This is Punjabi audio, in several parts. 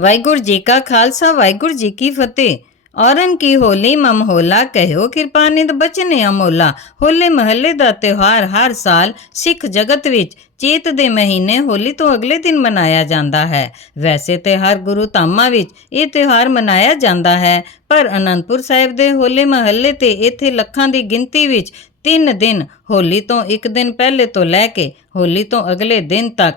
ਵਾਹਿਗੁਰੂ ਜੀ ਕਾ ਖਾਲਸਾ, ਵਾਹਿਗੁਰੂ ਜੀ ਕੀ ਫਤਿਹ। ਔਰਨ ਕੀ ਹੋਲੀ ਮਮ ਹੋਲਾ ਕਹਿਓ ਕਿਰਪਾਨਿਤ ਬਚਨੇ ਅਮੋਲਾ। ਹੋਲੇ ਮਹੱਲੇ ਦਾ ਤਿਉਹਾਰ ਹਰ ਸਾਲ ਸਿੱਖ ਜਗਤ ਵਿੱਚ ਚੇਤ ਦੇ ਮਹੀਨੇ ਹੋਲੀ ਤੋਂ ਅਗਲੇ ਦਿਨ ਮਨਾਇਆ ਜਾਂਦਾ ਹੈ। ਵੈਸੇ ਤੇ ਹਰ ਗੁਰੂ ਧਾਮਾਂ ਵਿੱਚ ਇਹ ਤਿਉਹਾਰ ਮਨਾਇਆ ਜਾਂਦਾ ਹੈ, ਪਰ ਅਨੰਦਪੁਰ ਸਾਹਿਬ ਦੇ ਹੋਲੇ ਮਹੱਲੇ ਤੇ ਇੱਥੇ ਲੱਖਾਂ ਦੀ ਗਿਣਤੀ ਵਿੱਚ ਤਿੰਨ ਦਿਨ ਹੋਲੀ ਤੋਂ ਇੱਕ ਦਿਨ ਪਹਿਲੇ ਤੋਂ ਲੈ ਕੇ ਹੋਲੀ ਤੋਂ ਅਗਲੇ ਦਿਨ ਤੱਕ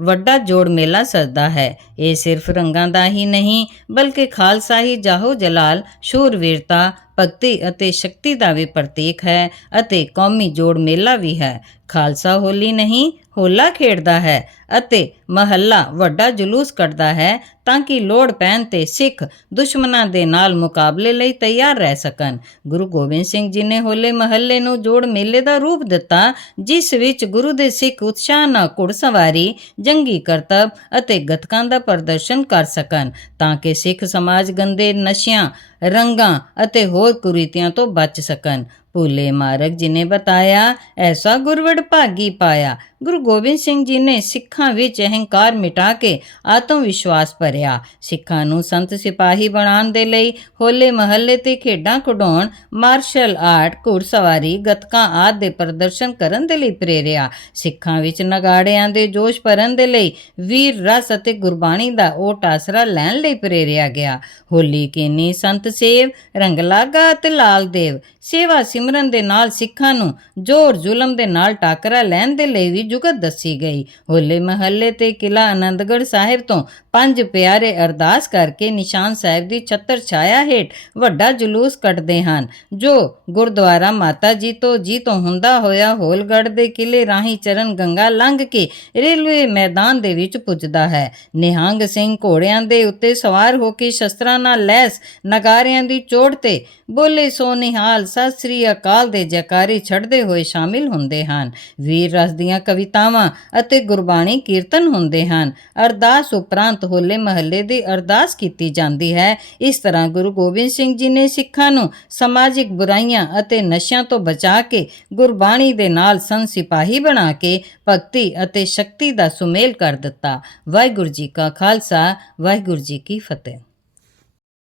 ਵੱਡਾ ਜੋੜ ਮੇਲਾ ਸਜਦਾ ਹੈ। ਇਹ ਸਿਰਫ ਰੰਗਾਂ ਦਾ ਹੀ ਨਹੀਂ, ਬਲਕਿ ਖਾਲਸਾ ਹੀ ਜਾਹੋ ਜਲਾਲ, ਸ਼ੂਰਵੀਰਤਾ ਭਗਤੀ ਅਤੇ ਸ਼ਕਤੀ ਦਾ ਵੀ ਪ੍ਰਤੀਕ ਹੈ ਅਤੇ ਕੌਮੀ ਜੋੜ ਮੇਲਾ ਵੀ ਹੈ। ਖਾਲਸਾ ਹੋਲੀ ਨਹੀਂ, ਹੋਲਾ ਖੇਡਦਾ ਹੈ ਅਤੇ ਮਹੱਲਾ ਵੱਡਾ ਜਲੂਸ ਕੱਢਦਾ ਹੈ ਤਾਂ ਕਿ ਲੋੜ ਪੈਣ ਤੇ ਸਿੱਖ ਦੁਸ਼ਮਣਾਂ ਦੇ ਨਾਲ ਮੁਕਾਬਲੇ ਲਈ ਤਿਆਰ ਰਹਿ ਸਕਣ। ਗੁਰੂ ਗੋਬਿੰਦ ਸਿੰਘ ਜੀ ਨੇ ਹੋਲੇ ਮਹੱਲੇ ਨੂੰ ਜੋੜ ਮੇਲੇ ਦਾ ਰੂਪ ਦਿੱਤਾ, ਜਿਸ ਵਿੱਚ ਗੁਰੂ ਦੇ ਸਿੱਖ ਉਤਸ਼ਾਹ ਨਾਲ ਘੁੜਸਵਾਰੀ, ਜੰਗੀ ਕਰਤੱਵ ਅਤੇ ਗਤਕਾਂ ਦਾ ਪ੍ਰਦਰਸ਼ਨ ਕਰ ਸਕਣ, ਤਾਂ ਕਿ ਸਿੱਖ ਸਮਾਜ ਗੰਦੇ ਨਸ਼ਿਆਂ, ਰੰਗਾਂ ਅਤੇ ਹੋਰ ਕੁਰੀਤੀਆਂ ਤੋਂ ਬਚ ਸਕਣ। ਭੂਲੇ ਮਾਰਗ ਜੀ ਨੇ ਬਤਾਇਆ, ਐਸਾ ਗੁਰਵੜ ਭਾਗੀ ਪਾਇਆ। ਗੁਰੂ ਗੋਬਿੰਦ ਸਿੰਘ ਜੀ ਨੇ ਸਿੱਖਾਂ ਵਿੱਚ ਅਹੰਕਾਰ ਮਿਟਾ ਕੇ ਆਤਮ ਵਿਸ਼ਵਾਸ ਭਰਿਆ। ਸਿੱਖਾਂ ਨੂੰ ਸੰਤ ਸਿਪਾਹੀ ਬਣਾਉਣ ਦੇ ਲਈ ਹੋਲੇ ਮਹੱਲੇ ਤੇ ਖੇਡਾਂ ਖਿਡਾਉਣ ਮਾਰਸ਼ਲ ਆਰਟ, ਘੁੜਸਵਾਰੀ, ਗਤਕਾਂ ਆਦਿ ਦੇ ਪ੍ਰਦਰਸ਼ਨ ਕਰਨ ਦੇ ਲਈ ਪ੍ਰੇਰਿਆ। ਸਿੱਖਾਂ ਵਿੱਚ ਨਗਾੜਿਆਂ ਦੇ ਜੋਸ਼ ਭਰਨ ਦੇ ਲਈ ਵੀਰ ਰਸ ਅਤੇ ਗੁਰਬਾਣੀ ਦਾ ਉਹ ਆਸਰਾ ਲੈਣ ਲਈ ਪ੍ਰੇਰਿਆ ਗਿਆ। ਹੋਲੀ ਕੇਨੀ ਸੰਤ ਸੇਵ, ਰੰਗਲਾਗਾ ਅਤੇ ਲਾਲ ਦੇਵ। ਸੇਵਾ ਸਿਮਰਨ ਦੇ ਨਾਲ ਸਿੱਖਾਂ ਨੂੰ ਜ਼ੋਰ ਜ਼ੁਲਮ ਦੇ ਨਾਲ ਟਾਕਰਾ ਲੈਣ ਦੇ ਲਈ ਵੀ ਜੁਗਤ ਦੱਸੀ ਗਈ। ਹੋਲੇ ਮਹੱਲੇ ਤੇ ਕਿਲਾ ਆਨੰਦਗੜ੍ਹ ਸਾਹਿਬ ਤੋਂ ਪੰਜ ਪਿਆਰੇ ਅਰਦਾਸ ਕਰਕੇ ਨਿਸ਼ਾਨ ਸਾਹਿਬ ਦੀ ਛੱਤਰ ਛਾਇਆ ਹੇਠ ਵੱਡਾ ਜਲੂਸ ਕੱਢਦੇ ਹਨ। ਜੋ ਗੁਰਦੁਆਰਾ ਮਾਤਾ ਜੀ ਤੋਂ ਜੀ ਤੋਂ ਹੁੰਦਾ ਹੋਇਆ ਹੋਲਗੜ੍ਹ ਦੇ ਕਿਲੇ ਰਾਹੀਂ ਚਰਨ ਗੰਗਾ ਲੰਘ ਕੇ ਰੇਲਵੇ ਮੈਦਾਨ ਦੇ ਵਿੱਚ ਪੁੱਜਦਾ ਹੈ। ਨਿਹੰਗ ਸਿੰਘ ਘੋੜਿਆਂ ਦੇ ਉੱਤੇ ਸਵਾਰ ਹੋ ਕੇ ਸ਼ਸਤਰਾਂ ਨਾਲ ਲੈਸ ਨਗਾਰਿਆਂ ਦੀ ਚੋੜ ਤੇ ਬੋਲੇ ਸੋ ਨਿਹਾਲ ਸਤਿ ਸ੍ਰੀ ਅਕਾਲ ਦੇ ਜੈਕਾਰੇ ਛੱਡਦੇ ਹੋਏ ਸ਼ਾਮਿਲ ਹੁੰਦੇ ਹਨ। ਵੀਰ ਰਸ ਦੀਆਂ ਕਵਿਤਾਵਾਂ ਅਤੇ ਗੁਰਬਾਣੀ ਕੀਰਤਨ ਹੁੰਦੇ ਹਨ। ਅਰਦਾਸ ਉਪਰੰਤ ਹੋਲੇ ਮਹੱਲੇ ਦੀ ਅਰਦਾਸ ਕੀਤੀ ਜਾਂਦੀ ਹੈ। ਇਸ ਤਰ੍ਹਾਂ ਗੁਰੂ ਗੋਬਿੰਦ ਸਿੰਘ ਜੀ ਨੇ ਸਿੱਖਾਂ ਨੂੰ ਸਮਾਜਿਕ ਬੁਰਾਈਆਂ ਅਤੇ ਨਸ਼ਿਆਂ ਤੋਂ ਬਚਾ ਕੇ ਗੁਰਬਾਣੀ ਦੇ ਨਾਲ ਸੰਤ ਸਿਪਾਹੀ ਬਣਾ ਕੇ ਭਗਤੀ ਅਤੇ ਸ਼ਕਤੀ ਦਾ ਸੁਮੇਲ ਕਰ ਦਿੱਤਾ। ਵਾਹਿਗੁਰੂ ਜੀ ਕਾ ਖਾਲਸਾ, ਵਾਹਿਗੁਰੂ ਜੀ ਕੀ ਫਤਿਹ।